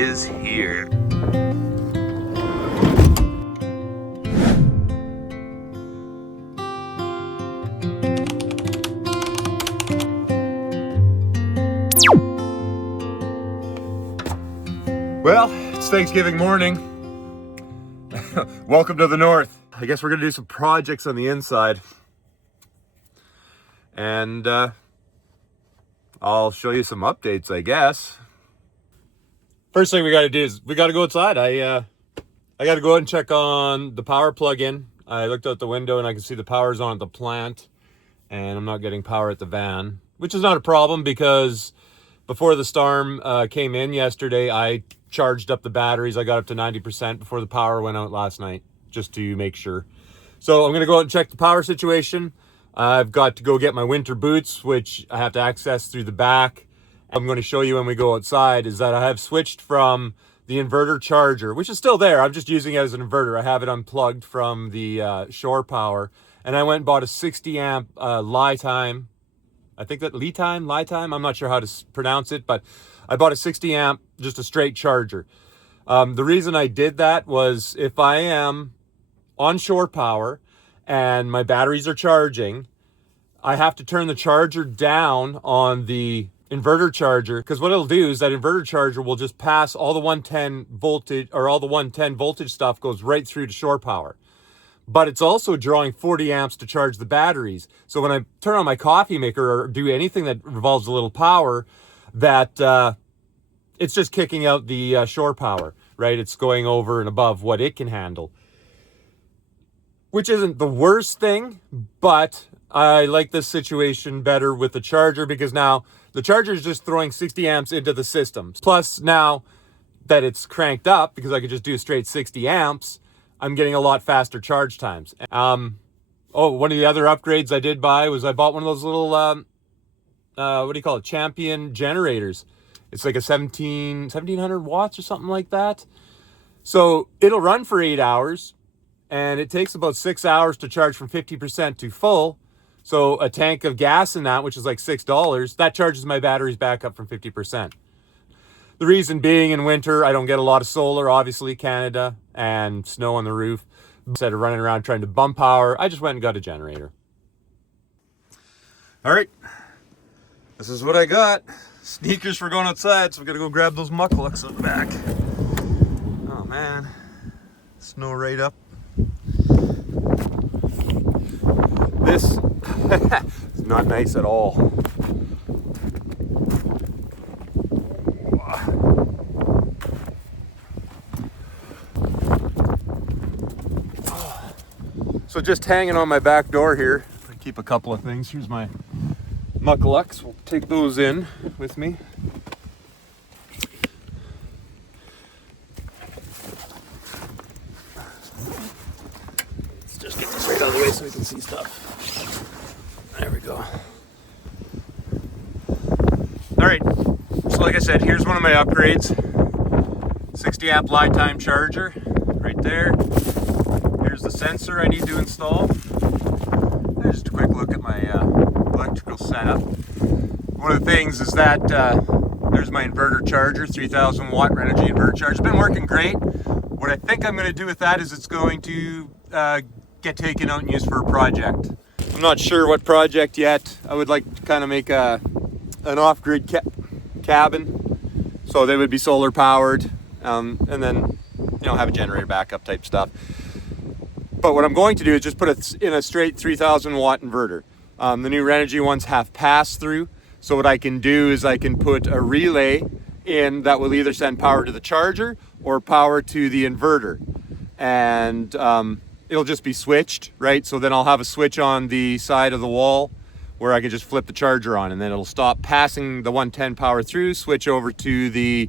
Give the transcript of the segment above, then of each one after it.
is here. Well, it's Thanksgiving morning. Welcome to the North. I guess we're gonna do some projects on the inside. And I'll show you some updates, I guess. First thing we gotta do is we gotta go outside. I gotta go out and check on the power plug-in. I looked out the window and I can see the power's on at the plant and I'm not getting power at the van, which is not a problem because before the storm came in yesterday, I charged up the batteries. I got up to 90% before the power went out last night, just to make sure. So I'm gonna go out and check the power situation. I've got to go get my winter boots, which I have to access through the back. I'm going to show you when we go outside is that I have switched from the inverter charger, which is still there. I'm just using it as an inverter. I have it unplugged from the shore power. And I went and bought a 60 amp Li-Time. I think that Li-Time, I'm not sure how to pronounce it, but I bought a 60 amp, just a straight charger. The reason I did that was if I am on shore power and my batteries are charging, I have to turn the charger down on the inverter charger, because what it'll do is that inverter charger will just pass all the 110 voltage, or all the 110 voltage stuff goes right through to shore power. But it's also drawing 40 amps to charge the batteries. So when I turn on my coffee maker or do anything that involves a little power, that it's just kicking out the shore power, right? It's going over and above what it can handle, which isn't the worst thing, but I like this situation better with the charger because now the charger is just throwing 60 amps into the system. Plus now that it's cranked up, because I could just do straight 60 amps, I'm getting a lot faster charge times. One of the other upgrades I did buy was I bought one of those little, what do you call it? Champion generators. It's like a 1700 watts or something like that. So it'll run for 8 hours. And it takes about 6 hours to charge from 50% to full. So a tank of gas in that, which is like $6, that charges my batteries back up from 50%. The reason being in winter, I don't get a lot of solar, obviously, Canada, and snow on the roof. Instead of running around trying to bump power, I just went and got a generator. All right, this is what I got. Sneakers for going outside, so we gotta go grab those mucklucks out the back. Oh man, snow right up. This is not nice at all. So just hanging on my back door here, I keep a couple of things. Here's my mucklucks. We'll take those in with me. Out of the way so we can see stuff. There we go. All right, so like I said, here's one of my upgrades. 60 amp Li-Time charger right there. Here's the sensor I need to install. There's just a quick look at my electrical setup. One of the things is that there's my inverter charger, 3000 watt energy inverter charger. It's been working great. What I think I'm going to do with that is it's going to get taken out and used for a project. I'm not sure what project yet. I would like to kind of make an off-grid cabin, so they would be solar powered, and then have a generator backup type stuff. But what I'm going to do is just put it in a straight 3000 watt inverter. The new Renogy ones have pass through, so what I can do is I can put a relay in that will either send power to the charger or power to the inverter, and it'll just be switched, right? So then I'll have a switch on the side of the wall where I can just flip the charger on, and then it'll stop passing the 110 power through, switch over to the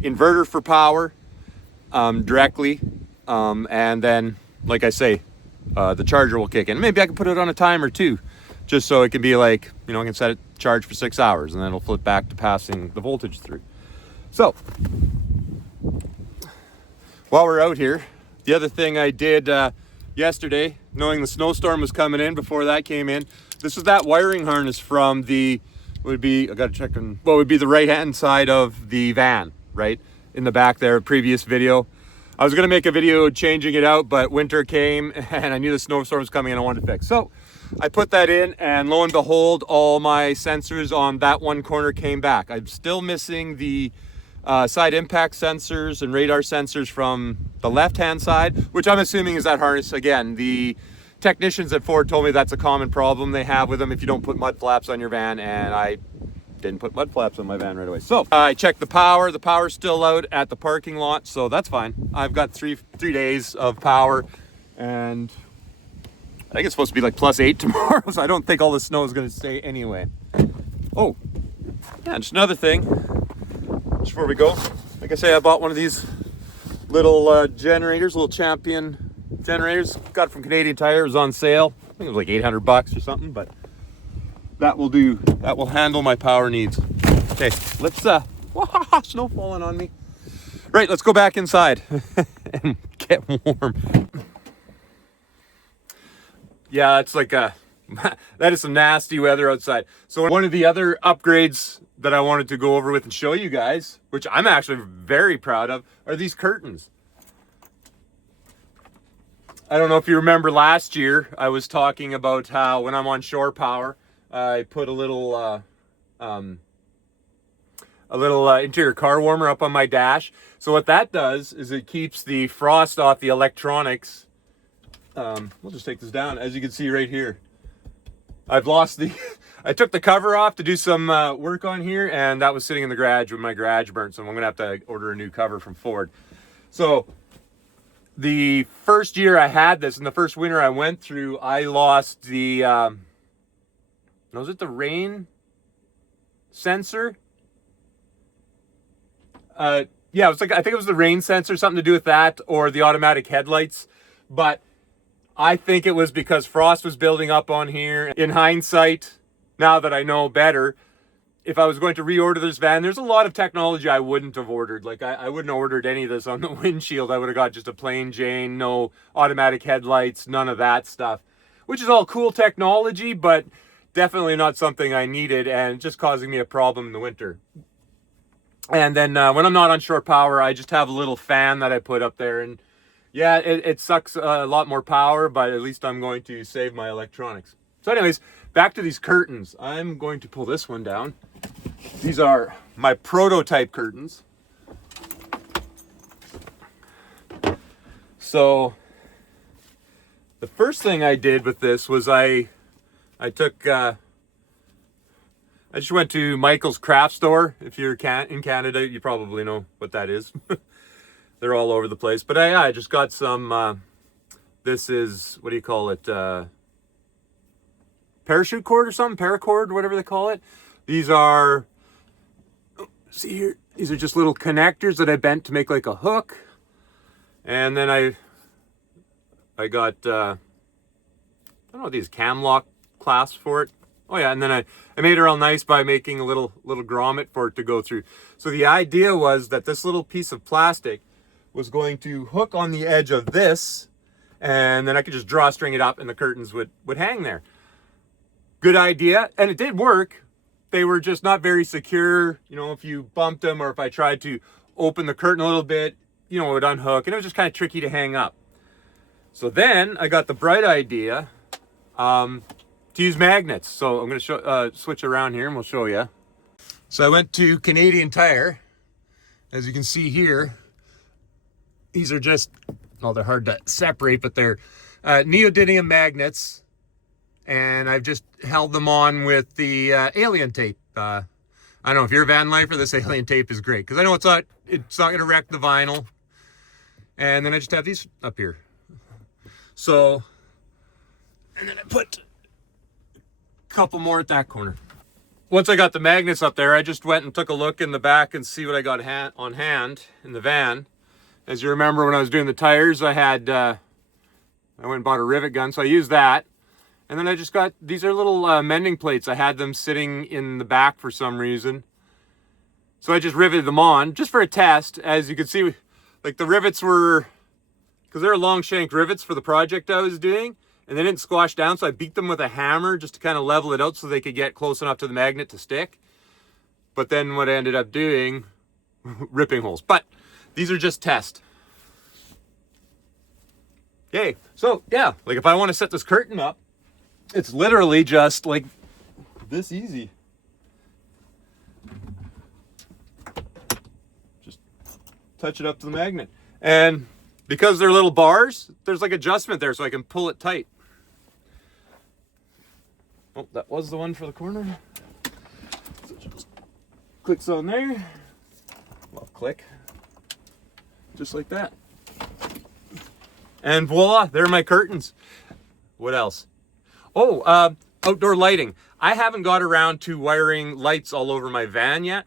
inverter for power directly. And then, like I say, the charger will kick in. Maybe I can put it on a timer too, just so it can be like, I can set it charge for 6 hours and then it'll flip back to passing the voltage through. So while we're out here, the other thing I did yesterday, knowing the snowstorm was coming in before that came in, this is that wiring harness from the, I gotta check on, what would be the right hand side of the van, right? in the back there, previous video. I was gonna make a video changing it out, but winter came and I knew the snowstorm was coming and I wanted to fix. So I put that in, and lo and behold, all my sensors on that one corner came back. I'm still missing the side impact sensors and radar sensors from the left-hand side, which I'm assuming is that harness. Again, the technicians at Ford told me that's a common problem they have with them if you don't put mud flaps on your van, and I didn't put mud flaps on my van right away. So I checked the power. The power's still out at the parking lot, so that's fine. I've got three days of power, and I think it's supposed to be like +8 tomorrow, so I don't think all the snow is going to stay anyway. Oh, yeah, just another thing, just before we go. Like I say, I bought one of these little generators, little Champion generators. Got it from Canadian Tire. It was on sale. I think it was like $800 or something, but that will do. That will handle my power needs. Okay, let's, snow falling on me. Right, let's go back inside and get warm. Yeah, it's like that is some nasty weather outside. So one of the other upgrades that I wanted to go over with and show you guys, which I'm actually very proud of, are these curtains. I don't know if you remember last year, I was talking about how when I'm on shore power, I put a little interior car warmer up on my dash. So what that does is it keeps the frost off the electronics. We'll just take this down. As you can see right here, I've lost the, I took the cover off to do some work on here, and that was sitting in the garage when my garage burnt. So I'm gonna have to order a new cover from Ford. So the first year I had this, and the first winter I went through, I lost the, was it the rain sensor? Yeah, it was like, I think it was the rain sensor, something to do with that, or the automatic headlights. But I think it was because frost was building up on here. In hindsight, now that I know better, if I was going to reorder this van, there's a lot of technology I wouldn't have ordered. Like I wouldn't have ordered any of this on the windshield. I would have got just a plain Jane, no automatic headlights, none of that stuff, which is all cool technology, but definitely not something I needed, and just causing me a problem in the winter. And then when I'm not on shore power, I just have a little fan that I put up there, and yeah, it sucks a lot more power, but at least I'm going to save my electronics. So anyways, back to these curtains. I'm going to pull this one down. These are my prototype curtains. So the first thing I did with this was I just went to Michael's craft store. If you're in Canada, you probably know what that is. They're all over the place. But I just got some, this is, what do you call it? Parachute cord or something? Paracord, whatever they call it. These are, see here, these are just little connectors that I bent to make like a hook. And then I got, I don't know, these cam lock clasps for it. Oh yeah, and then I made it all nice by making a little grommet for it to go through. So the idea was that this little piece of plastic was going to hook on the edge of this, and then I could just drawstring it up and the curtains would hang there. Good idea, and it did work. They were just not very secure. You know, if you bumped them or if I tried to open the curtain a little bit, you know, it would unhook, and it was just kind of tricky to hang up. So then I got the bright idea to use magnets. So I'm going to switch around here and we'll show you. So I went to Canadian Tire. As you can see here, these are just, well, they're hard to separate, but they're neodymium magnets. And I've just held them on with the alien tape. I don't know if you're a Vanlifer, this alien tape is great, because I know it's not going to wreck the vinyl. And then I just have these up here. So, and then I put a couple more at that corner. Once I got the magnets up there, I just went and took a look in the back and see what I got on hand in the van. As you remember, when I was doing the tires, I went and bought a rivet gun, so I used that. And then I just got, these are little mending plates. I had them sitting in the back for some reason. So I just riveted them on, just for a test. As you can see, like the rivets were, because they're long shank rivets for the project I was doing, and they didn't squash down, so I beat them with a hammer just to kind of level it out so they could get close enough to the magnet to stick. But then what I ended up doing ripping holes. But these are just test. Yay. So yeah, like if I want to set this curtain up, it's literally just like this easy. Just touch it up to the magnet. And because they're little bars, there's like adjustment there so I can pull it tight. Oh, that was the one for the corner. So it just clicks on there. Well, click. Just like that. And voila, there are my curtains. What else? Oh, outdoor lighting. I haven't got around to wiring lights all over my van yet.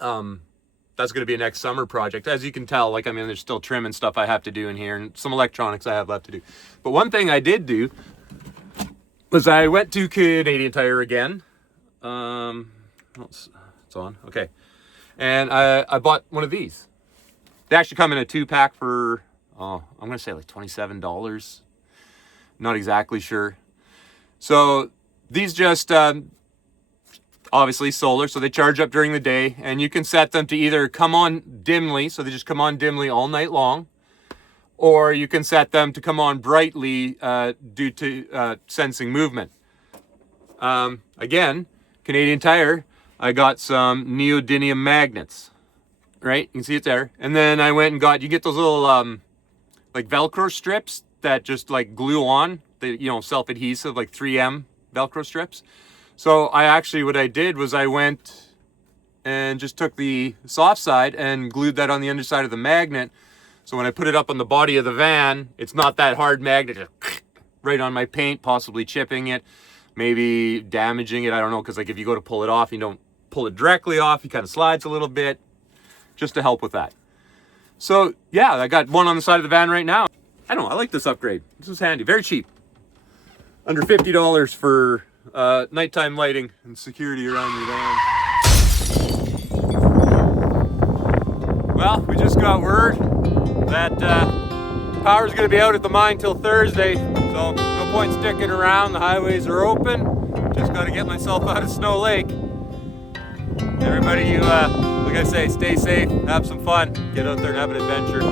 That's going to be a next summer project. As you can tell, like, I mean, there's still trim and stuff I have to do in here and some electronics I have left to do. But one thing I did do was I went to Canadian Tire again. It's on, okay. And I bought one of these. They actually come in a 2-pack for, I'm going to say like $27. Not exactly sure. So these just, obviously solar, so they charge up during the day, and you can set them to either come on dimly, so they just come on dimly all night long, or you can set them to come on brightly due to sensing movement. Again, Canadian Tire, I got some neodymium magnets, right? You can see it there. And then I went and got, you get those little like Velcro strips that just like glue on, the, you know, self-adhesive, like 3M Velcro strips. So I actually, what I did was I went and just took the soft side and glued that on the underside of the magnet. So when I put it up on the body of the van, it's not that hard magnet, just right on my paint, possibly chipping it, maybe damaging it. I don't know, because like if you go to pull it off, you don't pull it directly off, it kind of slides a little bit, just to help with that. So yeah, I got one on the side of the van right now. I don't know, I like this upgrade. This is handy, very cheap. Under $50 for nighttime lighting and security around your van. Well, we just got word that power's going to be out at the mine till Thursday, so no point sticking around. The highways are open. Just got to get myself out of Snow Lake. Everybody, like I say, stay safe, have some fun, get out there and have an adventure.